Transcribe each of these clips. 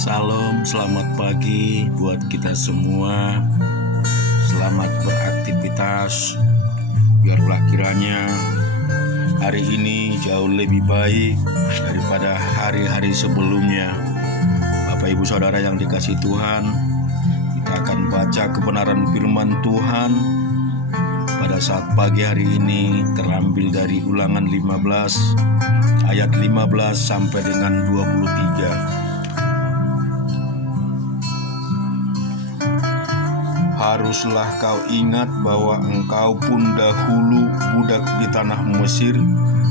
Salam, selamat pagi buat kita semua. Selamat beraktivitas. Biarlah kiranya hari ini jauh lebih baik daripada hari-hari sebelumnya. Bapak Ibu Saudara yang dikasihi Tuhan, kita akan baca kebenaran firman Tuhan pada saat pagi hari ini, terambil dari Ulangan 15 ayat 15 sampai dengan 23. Haruslah kau ingat bahwa engkau pun dahulu budak di tanah Mesir,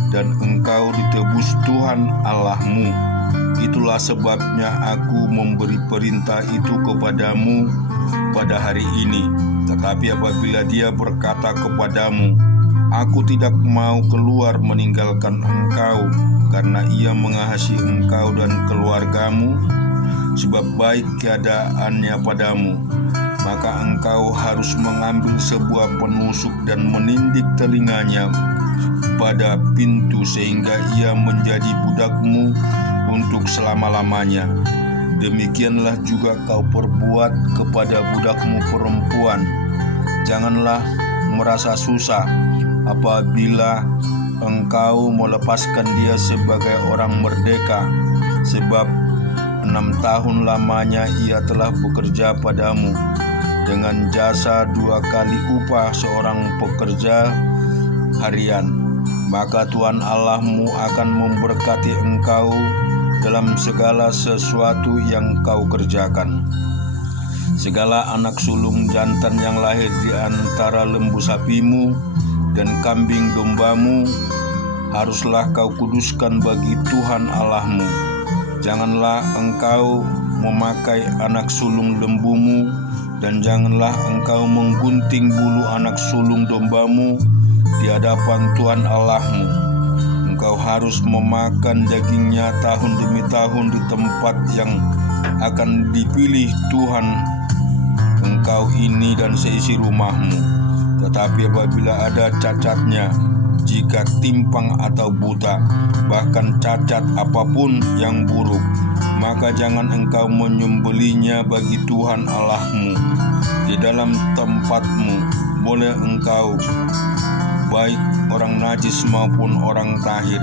dan engkau ditebus Tuhan Allahmu. Itulah sebabnya aku memberi perintah itu kepadamu pada hari ini. Tetapi apabila dia berkata kepadamu, aku tidak mau keluar meninggalkan engkau, karena ia mengasihi engkau dan keluargamu, sebab baik keadaannya padamu, maka engkau harus mengambil sebuah penusuk dan menindik telinganya pada pintu, sehingga ia menjadi budakmu untuk selama-lamanya. Demikianlah juga kau perbuat kepada budakmu perempuan. Janganlah merasa susah apabila engkau melepaskan dia sebagai orang merdeka, sebab 6 tahun lamanya ia telah bekerja padamu dengan jasa 2 kali upah seorang pekerja harian. Maka Tuhan Allahmu akan memberkati engkau dalam segala sesuatu yang kau kerjakan. Segala anak sulung jantan yang lahir di antara lembu sapimu dan kambing dombamu haruslah kau kuduskan bagi Tuhan Allahmu. Janganlah engkau memakai anak sulung lembumu, dan janganlah engkau menggunting bulu anak sulung dombamu di hadapan Tuhan Allahmu. Engkau harus memakan dagingnya tahun demi tahun di tempat yang akan dipilih Tuhan engkau ini dan seisi rumahmu. Tetapi apabila ada cacatnya, jika timpang atau buta, bahkan cacat apapun yang buruk, maka jangan engkau menyembelinya bagi Tuhan Allahmu. Di dalam tempatmu boleh engkau, baik orang najis maupun orang tahir,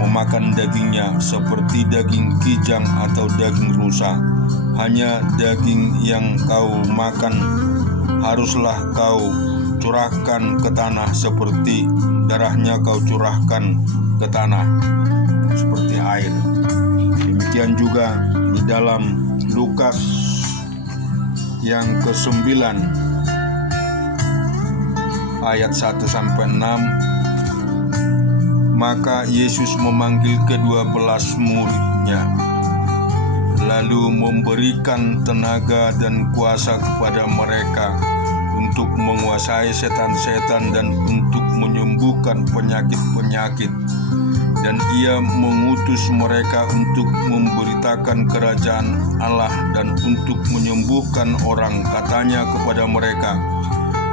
memakan dagingnya seperti daging kijang atau daging rusa. Hanya daging yang kau makan haruslah kau curahkan ke tanah, seperti darahnya kau curahkan ke tanah seperti air. Demikian juga di dalam Lukas yang ke-9 ayat 1-6. Maka Yesus memanggil ke-12 muridnya, lalu memberikan tenaga dan kuasa kepada mereka untuk menguasai setan-setan dan untuk menyembuhkan penyakit-penyakit. Dan ia mengutus mereka untuk memberitakan kerajaan Allah dan untuk menyembuhkan orang. Katanya kepada mereka,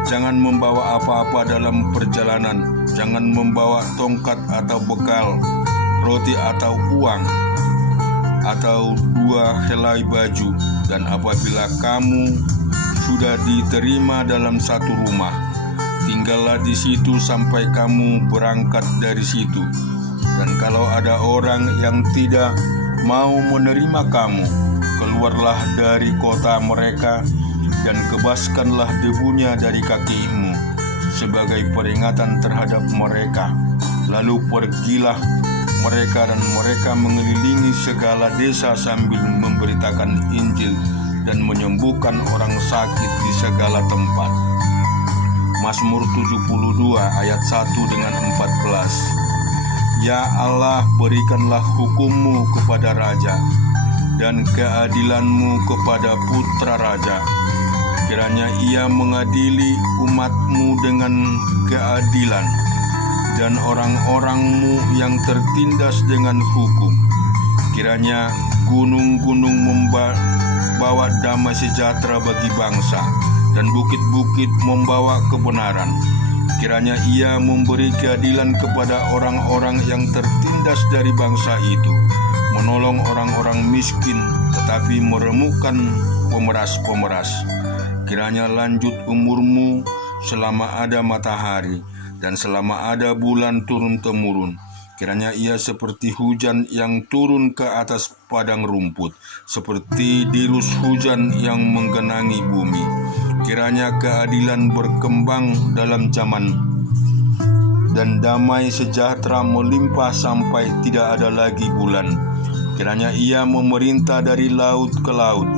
jangan membawa apa-apa dalam perjalanan, jangan membawa tongkat atau bekal, roti atau uang, atau 2 helai baju. Dan apabila kamu sudah diterima dalam satu rumah, tinggallah di situ sampai kamu berangkat dari situ. Dan kalau ada orang yang tidak mau menerima kamu, keluarlah dari kota mereka dan kebaskanlah debunya dari kakimu sebagai peringatan terhadap mereka. Lalu pergilah mereka, dan mereka mengelilingi segala desa sambil memberitakan Injil dan menyembuhkan orang sakit di segala tempat. Mazmur 72 ayat 1-14. Ya Allah, berikanlah hukum-Mu kepada raja dan keadilan-Mu kepada putra raja. Kiranya ia mengadili umat-Mu dengan keadilan dan orang-orang-Mu yang tertindas dengan hukum. Kiranya gunung-gunung membawa damai sejahtera bagi bangsa, dan bukit-bukit membawa kebenaran. Kiranya ia memberi keadilan kepada orang-orang yang tertindas dari bangsa itu, menolong orang-orang miskin, tetapi meremukkan pemeras-pemeras. Kiranya lanjut umurmu selama ada matahari, dan selama ada bulan turun-temurun. Kiranya ia seperti hujan yang turun ke atas padang rumput, seperti dirus hujan yang menggenangi bumi. Kiranya keadilan berkembang dalam zaman, dan damai sejahtera melimpah sampai tidak ada lagi bulan. Kiranya ia memerintah dari laut ke laut,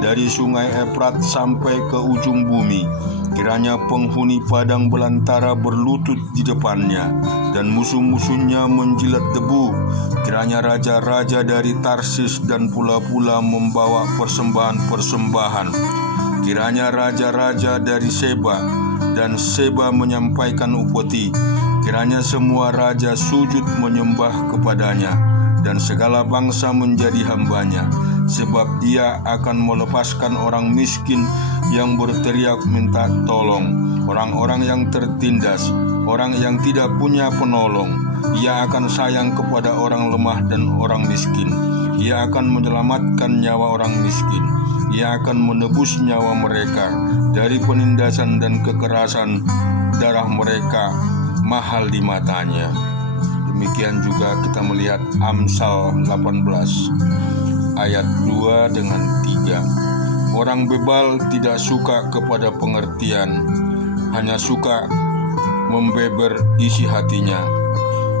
dari sungai Efrat sampai ke ujung bumi. Kiranya penghuni padang belantara berlutut di depannya, dan musuh-musuhnya menjilat debu. Kiranya raja-raja dari Tarsis dan pula-pula membawa persembahan-persembahan. Kiranya raja-raja dari Seba dan Seba menyampaikan upeti. Kiranya semua raja sujud menyembah kepadanya, dan segala bangsa menjadi hambanya. Sebab dia akan melepaskan orang miskin yang berteriak minta tolong, orang-orang yang tertindas, orang yang tidak punya penolong. Ia akan sayang kepada orang lemah dan orang miskin. Ia akan menyelamatkan nyawa orang miskin. Ia akan menebus nyawa mereka dari penindasan dan kekerasan. Darah mereka mahal di matanya. Demikian juga kita melihat Amsal 18 ayat 2 dengan 3. Orang bebal tidak suka kepada pengertian, hanya suka membeber isi hatinya.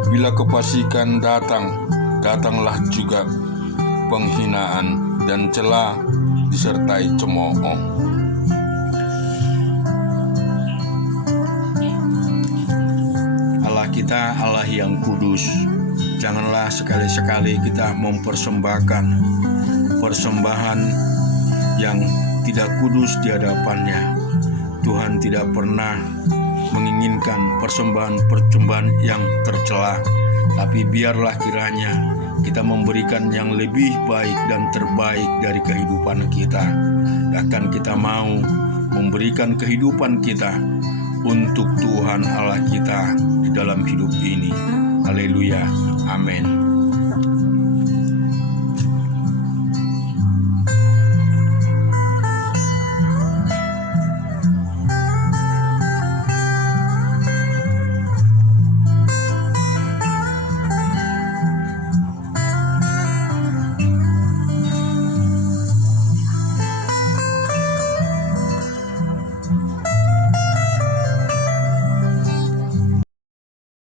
Bila kefasikan datang, datanglah juga penghinaan, dan celah disertai cemooh. Allah kita Allah yang kudus. Janganlah sekali-sekali kita mempersembahkan persembahan yang tidak kudus di hadapannya. Tuhan tidak pernah menginginkan persembahan-persembahan yang tercela, tapi biarlah kiranya kita memberikan yang lebih baik dan terbaik dari kehidupan kita. Bahkan kita mau memberikan kehidupan kita untuk Tuhan Allah kita di dalam hidup ini. Haleluya, amin.